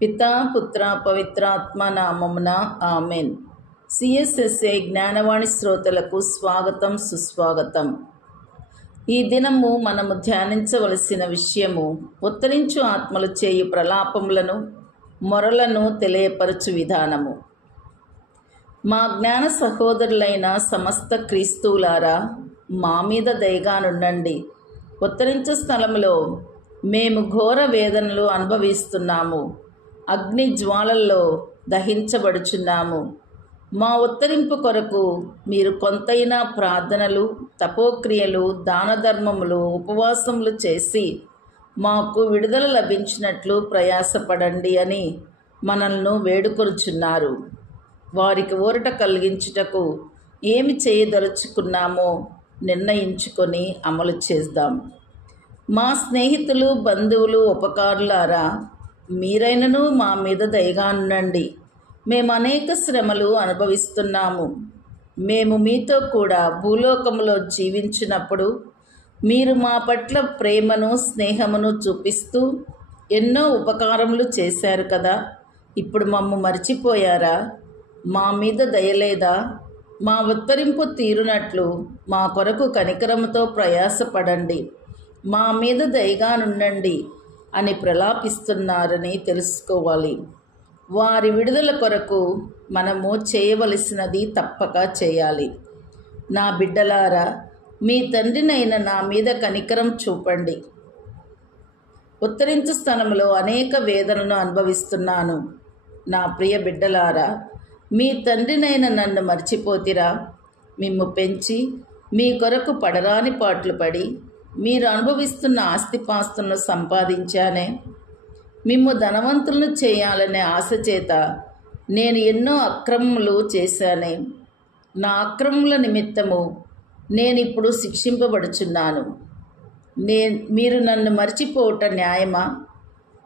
పితా పుత్ర పవిత్రాత్మ నామమున ఆమెన్. సిఎస్ఎస్ఏ జ్ఞానవాణి శ్రోతలకు స్వాగతం, సుస్వాగతం. ఈ దినము మనము ధ్యానించవలసిన విషయము ఉత్తరించు ఆత్మలు చేయు ప్రలాపములను, మొరలను తెలియపరచు విధానము. మా జ్ఞాన సహోదరులైన సమస్త క్రీస్తువులారా, మా మీద దయగానుండండి. ఉత్తరించు స్థలంలో మేము ఘోర వేదనలు అనుభవిస్తున్నాము. అగ్ని జ్వాలల్లో దహించబడుచున్నాము. మా ఉత్తరింపు కొరకు మీరు కొంతైనా ప్రార్థనలు, తపోక్రియలు, దాన ధర్మములు, ఉపవాసములు చేసి మాకు విడుదల లభించినట్లు ప్రయాసపడండి అని మనల్ని వేడుకొనుచున్నారు. వారికి ఊరట కలిగించుటకు ఏమి చేయదలుచుకున్నామో నిర్ణయించుకొని అమలు చేద్దాం. మా స్నేహితులు, బంధువులు, ఉపకారులారా, మీరైనను మా మీద దయగానుండండి. మేము అనేక శ్రమలు అనుభవిస్తున్నాము. మేము మీతో కూడా భూలోకములో జీవించినప్పుడు మీరు మా పట్ల ప్రేమను, స్నేహమును చూపిస్తూ ఎన్నో ఉపకారములు చేశారు కదా. ఇప్పుడు మమ్ము మర్చిపోయారా? మా మీద దయలేదా? మా ఉత్తరింపు తీరునట్లు మా కొరకు కనికరముతో ప్రయాసపడండి. మా మీద దయగానుండండి అని ప్రలాపిస్తున్నారని తెలుసుకోవాలి. వారి విడుదల కొరకు మనము చేయవలసినది తప్పక చేయాలి. నా బిడ్డలారా, మీ తండ్రినైన నా మీద కనికరం చూపండి. ఉత్తరించు స్థలంలో అనేక వేదనను అనుభవిస్తున్నాను. నా ప్రియ బిడ్డలారా, మీ తండ్రినైన నన్ను మర్చిపోతిరా? మిమ్ము పెంచి మీ కొరకు పడరాని పాట్లు పడి మీరు అనుభవిస్తున్న ఆస్తిపాస్తులను సంపాదించానే. మిమ్ము ధనవంతులను చేయాలనే ఆశ చేత నేను ఎన్నో అక్రమములు చేశానే. నా అక్రమముల నిమిత్తము నేనిప్పుడు శిక్షింపబడుచున్నాను. మీరు నన్ను మర్చిపోవట న్యాయమా?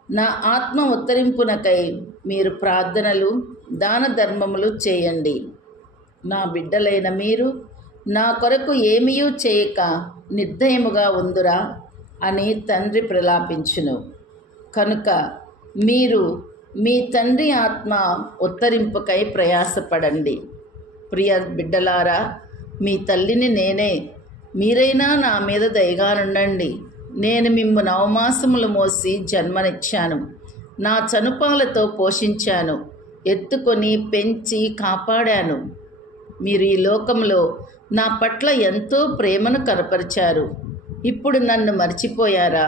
నా ఆత్మ ఉత్తరింపునకై మీరు ప్రార్థనలు, దాన ధర్మములు చేయండి. నా బిడ్డలైన మీరు నా కొరకు ఏమీయూ చేయక నిర్దయముగా ఉందురా అని తండ్రి ప్రలాపించును. కనుక మీరు మీ తండ్రి ఆత్మ ఉత్తరింపుకై ప్రయాసపడండి. ప్రియ బిడ్డలారా, మీ తల్లిని నేనే. మీరైనా నా మీద దయగానుండండి. నేను మిమ్ము నవమాసములు మోసి జన్మనిచ్చాను. నా చనుపాలతో పోషించాను, ఎత్తుకొని పెంచి కాపాడాను. మీరు ఈ లోకంలో నా పట్ల ఎంతో ప్రేమను కనపరిచారు. ఇప్పుడు నన్ను మర్చిపోయారా?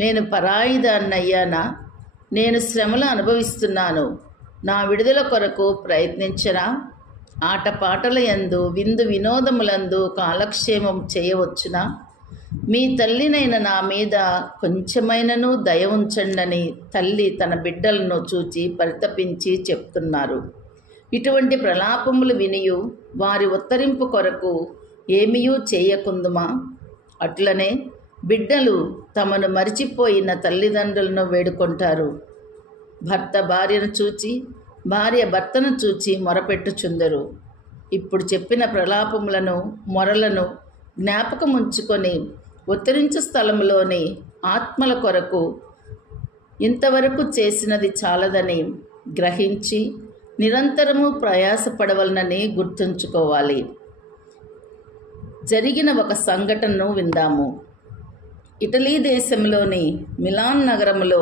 నేను పరాయిదాన్నయ్యానా? నేను శ్రమలు అనుభవిస్తున్నాను. నా విడుదల కొరకు ప్రయత్నించరా? ఆటపాటల యందు, విందు వినోదములందు కాలక్షేమం చేయవచ్చునా? మీ తల్లినైన నా మీద కొంచెమైనను దయ ఉంచండని తల్లి తన బిడ్డలను చూచి పరితపించి చెప్తున్నారు. ఇటువంటి ప్రలాపములు వినియు వారి ఉత్తరింపు కొరకు ఏమీయూ చేయకుందుమా? అట్లనే బిడ్డలు తమను మరిచిపోయిన తల్లిదండ్రులను వేడుకుంటారు. భర్త భార్యను చూచి, భార్య భర్తను చూచి మొరపెట్టుచుందరు. ఇప్పుడు చెప్పిన ప్రలాపములను, మొరలను జ్ఞాపకముంచుకొని ఉత్తరించు స్థలంలోని ఆత్మల కొరకు ఇంతవరకు చేసినది చాలదని గ్రహించి నిరంతరము ప్రయాసపడవలనని గుర్తుంచుకోవాలి. జరిగిన ఒక సంఘటనను విందాము. ఇటలీ దేశంలోని మిలాన్ నగరంలో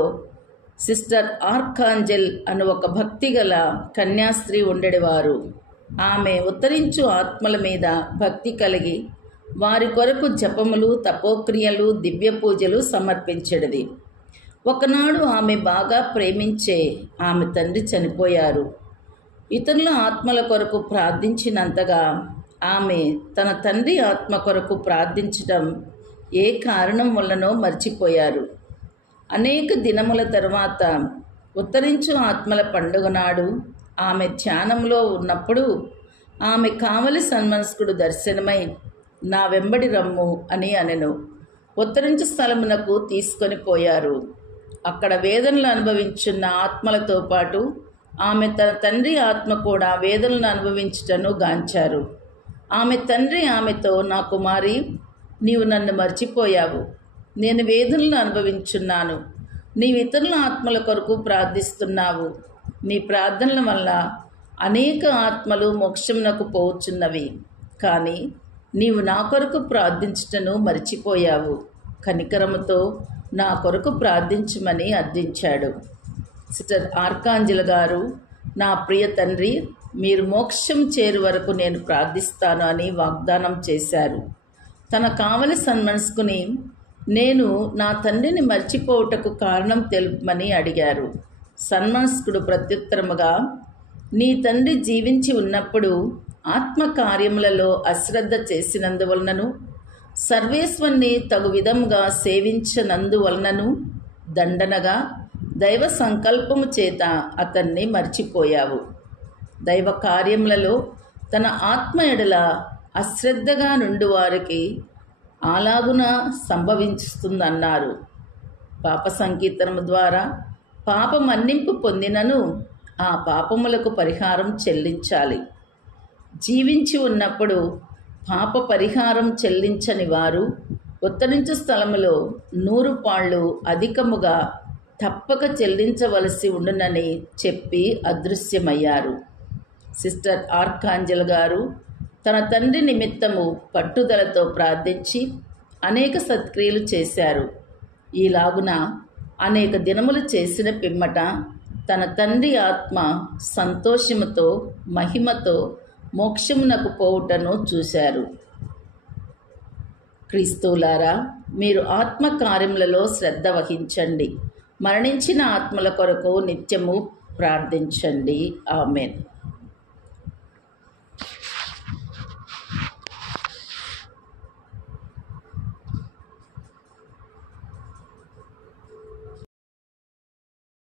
సిస్టర్ ఆర్కాంజెల్ అను ఒక భక్తిగల కన్యాస్త్రీ ఉండేవారు. ఆమె ఉత్తరించు ఆత్మల మీద భక్తి కలిగి వారి కొరకు జపములు, తపోక్రియలు, దివ్య పూజలు సమర్పించెడిది. ఒకనాడు ఆమె బాగా ప్రేమించే ఆమె తండ్రి చనిపోయారు. ఇతరుల ఆత్మల కొరకు ప్రార్థించినంతగా ఆమె తన తండ్రి ఆత్మ కొరకు ప్రార్థించడం ఏ కారణం వల్లనో మర్చిపోయారు. అనేక దినముల తర్వాత ఉత్తరించు ఆత్మల పండుగ నాడు ఆమె ధ్యానంలో ఉన్నప్పుడు ఆమె కావలి సన్మనస్కుడు దర్శనమై, నా వెంబడి రమ్ము అని అనెను. ఉత్తరించు స్థలమునకు తీసుకొని పోయారు. అక్కడ వేదనలు అనుభవించున్న ఆత్మలతో పాటు ఆమె తన తండ్రి ఆత్మ కూడా వేదనలను అనుభవించుటను గాంచారు. ఆమె తండ్రి ఆమెతో, నా కుమారి, నీవు నన్ను మర్చిపోయావు. నేను వేదనలను అనుభవించున్నాను. నీవు ఇతరుల ఆత్మల కొరకు ప్రార్థిస్తున్నావు. నీ ప్రార్థనల వల్ల అనేక ఆత్మలు మోక్షమునకు పోవచ్చున్నవి. కానీ నీవు నా కొరకు ప్రార్థించుటను మరిచిపోయావు. కనికరముతో నా కొరకు ప్రార్థించమని అర్థించాడు. సిస్టర్ ఆర్కాంజెల్ గారు, నా ప్రియ తండ్రి, మీరు మోక్షం చేరు వరకు నేను ప్రార్థిస్తాను అని వాగ్దానం చేశారు. తన కావలి సన్మనస్కుని నేను నా తండ్రిని మర్చిపోవుటకు కారణం తెలుపమని అడిగారు. సన్మనస్కుడు ప్రత్యుత్తరముగా, నీ తండ్రి జీవించి ఉన్నప్పుడు ఆత్మ కార్యములలో అశ్రద్ధ చేసినందువలనను, సర్వేశ్వరుని తగు విధముగా సేవించనందువలనను దండనగా దైవ సంకల్పము చేత అతన్ని మర్చిపోయావు. దైవ కార్యములలో తన ఆత్మ ఎడల అశ్రద్ధగా నుండి వారికి అలాగున సంభవిస్తుందన్నారు. పాప సంకీర్తనము ద్వారా పాప మన్నింపు పొందినను ఆ పాపములకు పరిహారం చెల్లించాలి. జీవించి ఉన్నప్పుడు పాప పరిహారం చెల్లించని వారు ఉత్తరించు స్థలములో 100 పాళ్ళు అధికముగా తప్పక చెల్లించవలసి ఉండునని చెప్పి అదృశ్యమయ్యారు. సిస్టర్ ఆర్కాంజెల్ గారు తన తండ్రి నిమిత్తము పట్టుదలతో ప్రార్థించి అనేక సత్క్రియలు చేశారు. ఈలాగున అనేక దినములు చేసిన పిమ్మట తన తండ్రి ఆత్మ సంతోషముతో మహిమతో మోక్షమునకు పోవుటను చూశారు. క్రీస్తులారా, మీరు ఆత్మ కార్యములలో శ్రద్ధ వహించండి. మరణించిన ఆత్మల కొరకు నిత్యము ప్రార్థించండి. ఆమెన్.